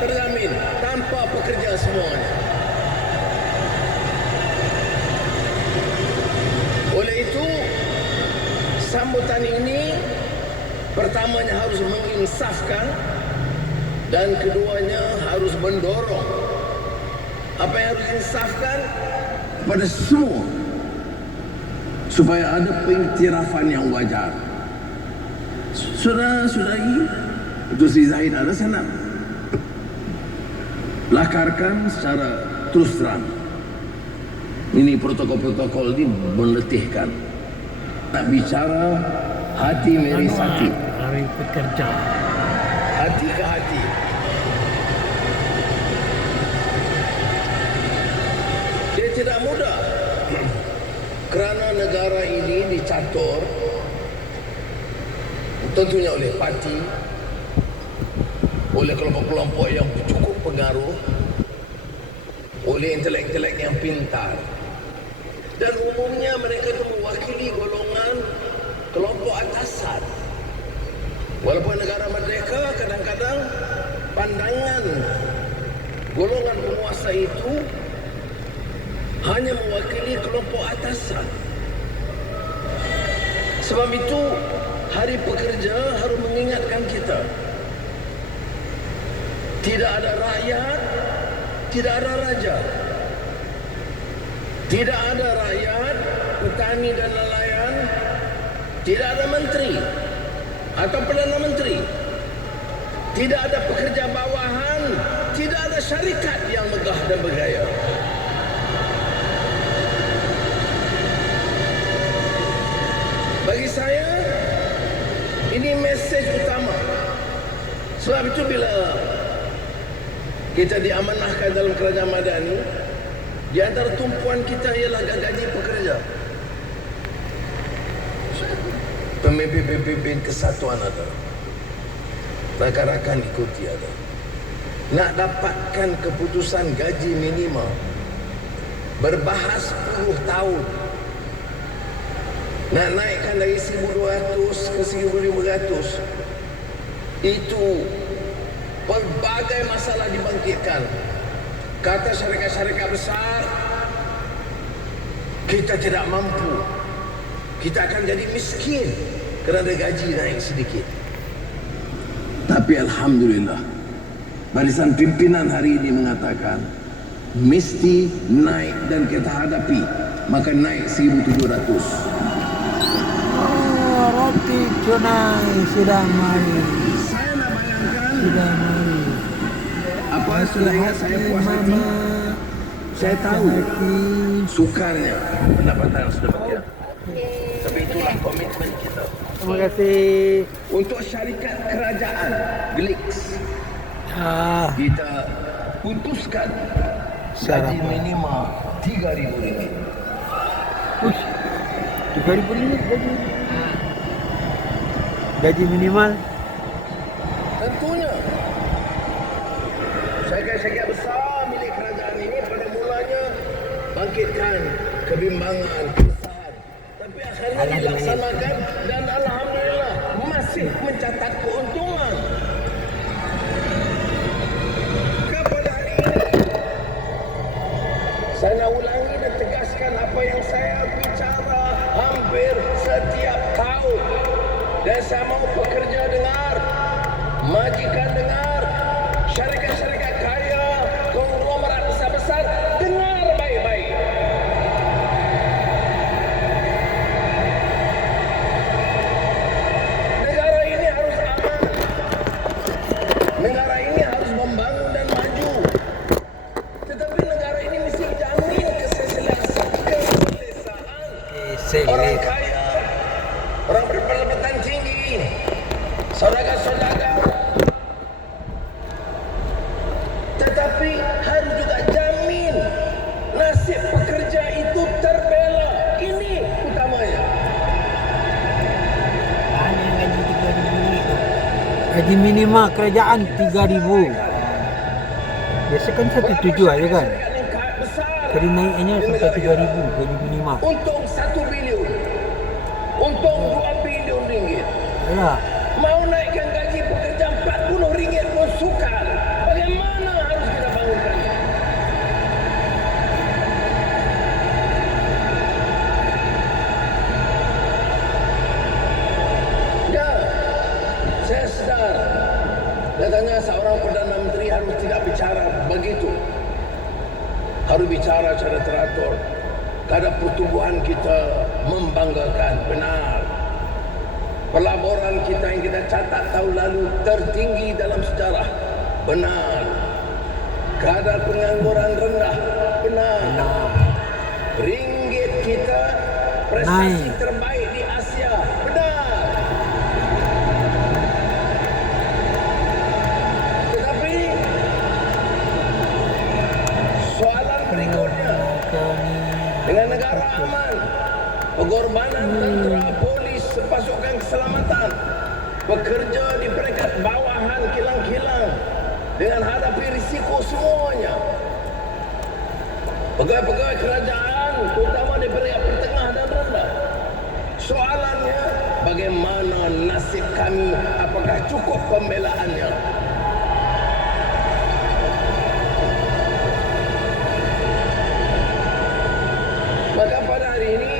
terjamin tanpa pekerja semuanya. Oleh itu, sambutan ini pertamanya harus menginsafkan dan keduanya harus mendorong. Apa yang harus diinsafkan kepada semua supaya ada pengiktirafan yang wajar. Saudara-saudari, itu Sri Zahid ada, saya nak lakarkan secara terus terang. Ini protokol-protokol ini meletihkan. Nak bicara hati miris hati. Hari pekerja. Hati ke hati. Dia tidak mudah. Kerana negara ini dicatur tentunya oleh parti, oleh kelompok-kelompok yang cukup pengaruh, oleh intelek-intelek yang pintar. Dan umumnya mereka itu mewakili golongan kelompok atasan. Walaupun negara merdeka, kadang-kadang pandangan golongan penguasa itu hanya mewakili kelompok atasan. Sebab itu, Hari Pekerja harus mengingatkan kita. Tidak ada rakyat, tidak ada raja. Tidak ada rakyat, petani dan nelayan, tidak ada menteri atau perdana menteri. Tidak ada pekerja bawahan, tidak ada syarikat yang megah dan bergaya. Bagi saya, ini mesej utama. Sebab itu bila kita diamanahkan dalam kerajaan madani, di antara tumpuan kita ialah gaji pekerja. Pemimpin-pemimpin kesatuan ada, rakan-rakan ikuti ada. Nak dapatkan keputusan gaji minimum berbahas 10 tahun. Nak naikkan dari 1,200 ke 1,500, itu pelbagai masalah dibangkitkan. Kata syarikat-syarikat besar, kita tidak mampu, kita akan jadi miskin kerana gaji naik sedikit. Tapi alhamdulillah, barisan pimpinan hari ini mengatakan mesti naik dan kita hadapi, maka naik 1,700. Roti tunai sudah mari. Saya nak bayangkan Sudah mari. apa sudah ingat saya puas hati. Saya tahu sukarnya pendapatan sudah berkira. Tapi itulah komitmen kita. Terima kasih. Untuk syarikat kerajaan Glix, kita putuskan gaji minimum RM3,000. Ush, RM3,000 gaji. Gaji minimal. Tentunya syarikat-syarikat besar milik kerajaan ini pada mulanya bangkitkan kebimbangan, keresahan. Tapi akhirnya dilaksanakan dan alhamdulillah masih mencatat keuntungan. Kepada hari ini, saya nak ulangi dan tegaskan apa yang saya bicara hampir setiap tahun. Dan saya mau pekerja dengar, majikan dengar, syarikat-syarikat kaya, konglomerat besar-besar dengar baik-baik. Negara ini harus aman. Negara ini harus membangun dan maju. Tetapi negara ini mesti jamin keselesaan. Orang kaya, orang berpendapatan tinggi, saudagar-saudagar. Tetapi harus juga jamin nasib pekerja itu terbela. Ini utamanya. Hanya gaji RM3,000 itu. Gaji minimal kerajaan RM3,000. Biasa kan 1,700 aja kan. Syarikat besar Jadi naiknya sampai RM3,000 gaji minimal. untuk 1 bilion, untuk 2 bilion ringgit. Yalah. Mau naikkan gaji pekerja RM40 pun sukar. Bagaimana memang Perdana Menteri harus tidak bicara begitu. Harus bicara secara teratur. Kadar pertumbuhan kita membanggakan, benar. Pelaburan kita yang kita catat tahun lalu tertinggi dalam sejarah, benar. Kadar pengangguran rendah, benar. Ringgit kita prestasi terbaik di Asia, benar. Tetapi soalan berikutnya, dengan negara aman, pengorbanan tentera, polis, pasukan keselamatan, bekerja di peringkat bawahan kilang-kilang dengan hadapi risiko semuanya. Pegawai-pegawai kerajaan, terutama di peringkat pertengah dan rendah. Soalannya, bagaimana nasib kami? Apakah cukup pembelaannya? Maka pada hari ini,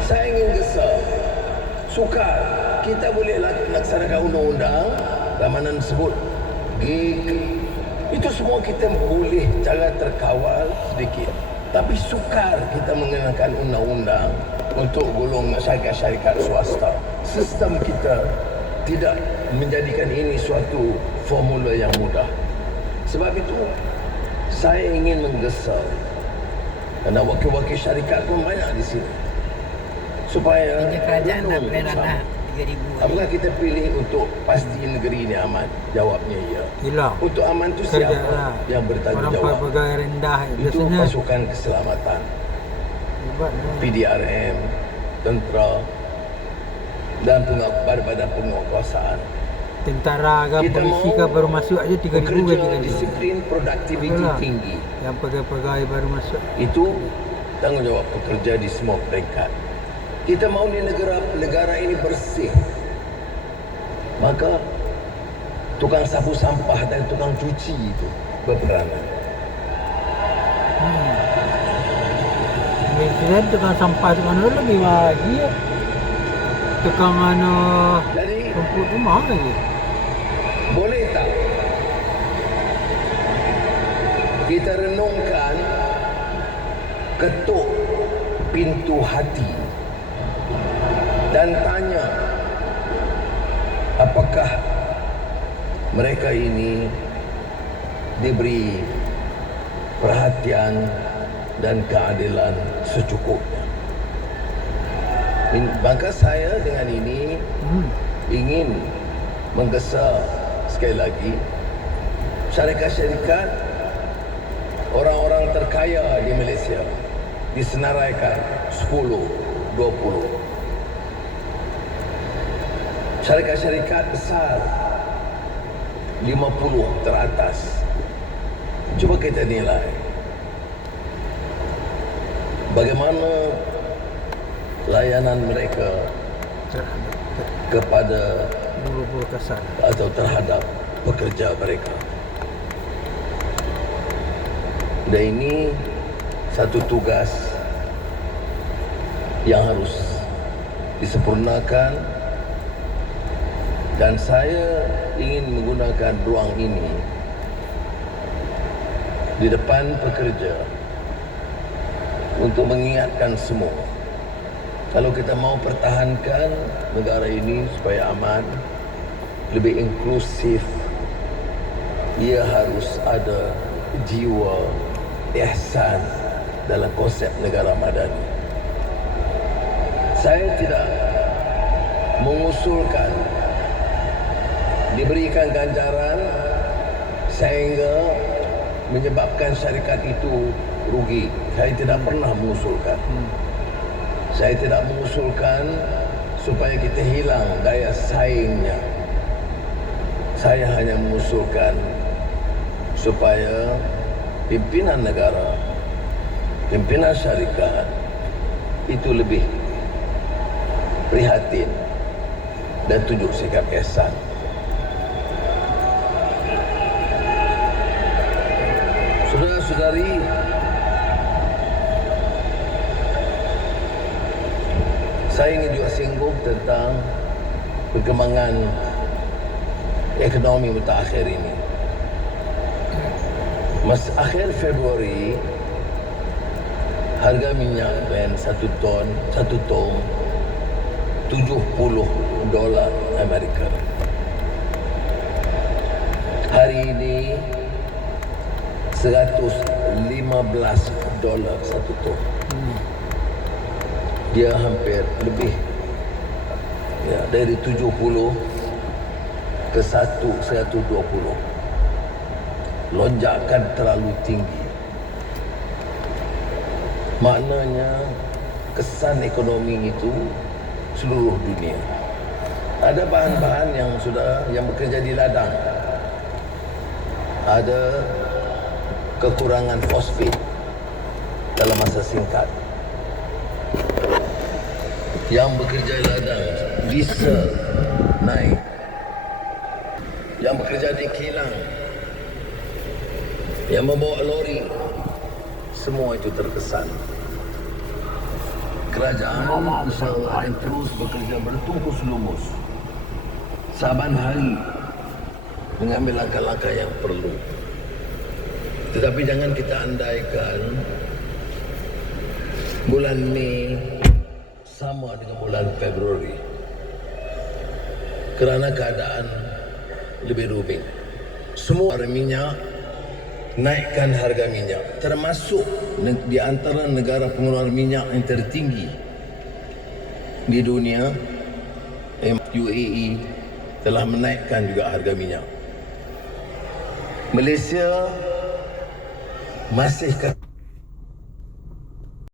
saya ingin gesar, sukar, kita boleh laksanakan undang-undang keamanan sebut gig. Itu semua kita boleh cara terkawal sedikit. Tapi sukar kita mengenakan undang-undang untuk golongan syarikat swasta. Sistem kita tidak menjadikan ini suatu formula yang mudah. Sebab itu, saya ingin menggesa, kerana wakil-wakil syarikat pun banyak di sini, supaya kerajaan nak perdana 3,000. apakah kita pilih untuk pasti negeri ini aman? Jawabnya ya. Hilang. Untuk aman itu siapa yang bertanggungjawab? Orang pegawai rendah Itu pasukan keselamatan, PDRM, tentera dan badan penguasaan. Tentara ke Kita polisi mau ke baru masuk aja 3,000 bekerja gaji kan. disiplin, produktiviti Itulah. tinggi. Yang pegawai baru masuk. Itu tanggungjawab pekerja di semua peringkat. Kita mau di negara ini bersih, maka tukang sapu sampah dan tukang cuci itu berperanan. Biasanya tukang sampah tukang mana lebih lagi ya. Tukang mana Jadi rumput rumah lagi. boleh tak kita renungkan, ketuk pintu hati dan tanya, apakah mereka ini diberi perhatian dan keadilan secukupnya. Maka saya dengan ini ingin menggesa sekali lagi syarikat-syarikat, orang-orang terkaya di Malaysia disenaraikan 10, 20. Syarikat-syarikat besar 50 teratas. Cuba kita nilai bagaimana layanan mereka kepada Buru-buru kasar. atau terhadap pekerja mereka. Dan ini satu tugas yang harus disempurnakan, dan saya ingin menggunakan ruang ini di depan pekerja untuk mengingatkan semua, kalau kita mau pertahankan negara ini supaya aman, lebih inklusif, ia harus ada jiwa ihsan dalam konsep negara madani. Saya tidak mengusulkan diberikan ganjaran sehingga menyebabkan syarikat itu rugi. Saya tidak pernah mengusulkan. Saya tidak mengusulkan supaya kita hilang daya saingnya. Saya hanya mengusulkan supaya pimpinan negara, pimpinan syarikat itu lebih prihatin dan tunjuk sikap ihsan. Saudara-saudari, saya ingin juga singgung tentang perkembangan ekonomi mutakhir ini. Akhir Februari, harga minyak ben satu tong $70 Amerika. Hari ini $115 satu tong. Dia hampir lebih dari 70 ke 120. Lonjakan terlalu tinggi. Maknanya kesan ekonomi itu seluruh dunia. Ada bahan-bahan yang bekerja di ladang. Ada kekurangan fosfat dalam masa singkat. Yang bekerja di ladang, diesel naik. Yang bekerja di kilang, yang membawa lori, semua itu terkesan. Kerajaan insya-Allah akan terus bekerja bertungkus lumus saban hari mengambil langkah-langkah yang perlu. Tetapi jangan kita andaikan bulan Mei sama dengan bulan Februari, kerana keadaan lebih rumit. Semua minyak naikkan harga minyak, termasuk di antara negara pengeluar minyak yang tertinggi di dunia, UAE telah menaikkan juga harga minyak. Malaysia masih